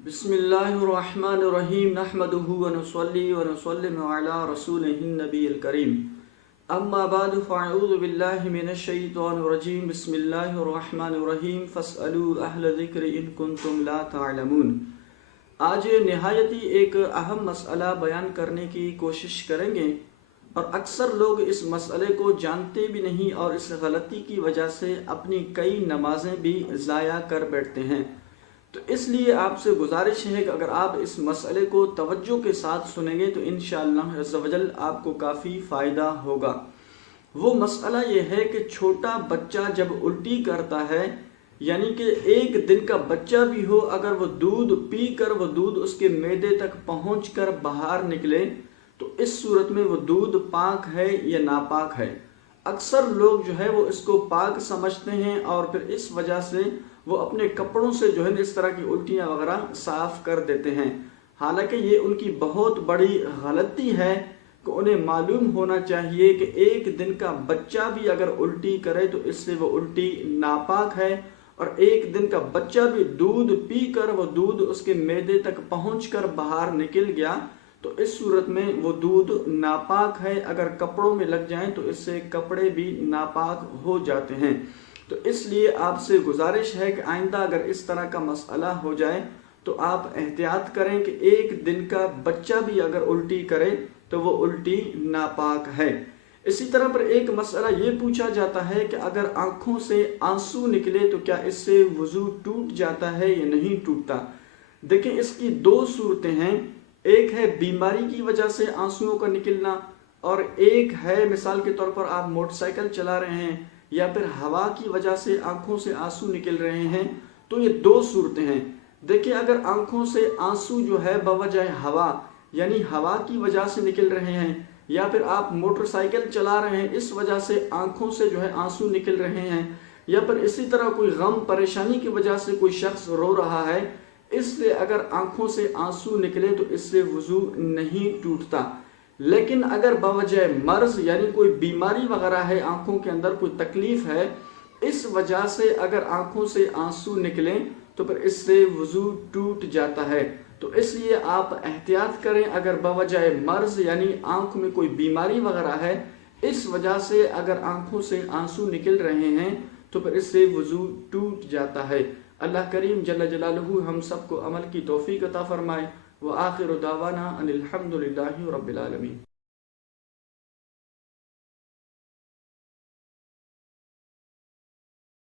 बिस्मिल्लाहिर्रहमानिर्रहीम नहमदुहु व नुसल्ली व नुसल्लिमु अला रसूलिहिन नबिय्यिल करीम अम्मा बअद फ़अऊज़ु बिल्लाहि मिनश शैतानिर रजीम बिस्मिल्लाहिर्रहमानिर्रहीम फ़स्अलू अहल ज़िक्र इन कुंतुम ला तअलमून। आज निहायत ही एक अहम मसला बयान करने की कोशिश करेंगे और अक्सर लोग इस मसले को जानते भी नहीं और इस गलती की वजह से अपनी कई नमाजें भी ज़ाया कर बैठते हैं। तो इसलिए आपसे गुजारिश है कि अगर आप इस मसले को तवज्जो के साथ सुनेंगे तो इंशाअल्लाह अज़्ज़ व जल आपको काफ़ी फ़ायदा होगा। वो मसला ये है कि छोटा बच्चा जब उल्टी करता है, यानी कि एक दिन का बच्चा भी हो, अगर वो दूध पी कर वो दूध उसके मैदे तक पहुँच कर बाहर निकले तो इस सूरत में वो दूध पाक है या नापाक है। अक्सर लोग जो है वो इसको पाक समझते हैं और फिर इस वजह से वो अपने कपड़ों से जो है इस तरह की उल्टियाँ वगैरह साफ़ कर देते हैं। हालांकि ये उनकी बहुत बड़ी गलती है कि उन्हें मालूम होना चाहिए कि एक दिन का बच्चा भी अगर उल्टी करे तो इससे वो उल्टी नापाक है, और एक दिन का बच्चा भी दूध पी कर वो दूध उसके मैदे तक पहुँच कर बाहर निकल गया तो इस सूरत में वो दूध नापाक है। अगर कपड़ों में लग जाएं तो इससे कपड़े भी नापाक हो जाते हैं। तो इसलिए आपसे गुजारिश है कि आइंदा अगर इस तरह का मसला हो जाए तो आप एहतियात करें कि एक दिन का बच्चा भी अगर उल्टी करे तो वो उल्टी नापाक है। इसी तरह पर एक मसला ये पूछा जाता है कि अगर आंखों से आंसू निकले तो क्या इससे वुज़ू टूट जाता है या नहीं टूटता। देखिए, इसकी दो सूरतें हैं। एक है बीमारी की वजह से आंसुओं का निकलना, और एक है मिसाल के तौर पर आप मोटरसाइकिल चला रहे हैं या फिर हवा की वजह से आंखों से आंसू निकल रहे हैं। तो ये दो सूरतें हैं। देखिए, अगर आंखों से आंसू जो है बवजह हवा, यानी हवा की वजह से निकल रहे हैं, या फिर आप मोटरसाइकिल चला रहे हैं इस वजह से आंखों से जो है आंसू निकल रहे हैं, या फिर इसी तरह कोई गम परेशानी की वजह से कोई शख्स रो रहा है, इसलिए अगर आंखों से आंसू निकले तो इससे वुज़ू नहीं टूटता। लेकिन अगर बवजह मर्ज यानी कोई बीमारी वगैरह है, आंखों के अंदर कोई तकलीफ है, इस वजह से अगर आंखों से आंसू निकलें तो फिर इससे वुज़ू टूट जाता है। तो इसलिए आप एहतियात करें। अगर बवजह मर्ज यानी आंख में कोई बीमारी वगैरह है, इस वजह से अगर आंखों से आंसू निकल रहे हैं तो फिर इससे वुज़ू टूट जाता है। अल्लाह करीम जल्ल जलालुहु हम सबको अमल की तौफीक अता फरमाए। व आखिरु दावाना अनिल हम्दुलिल्लाहि रब्बिल आलमीन।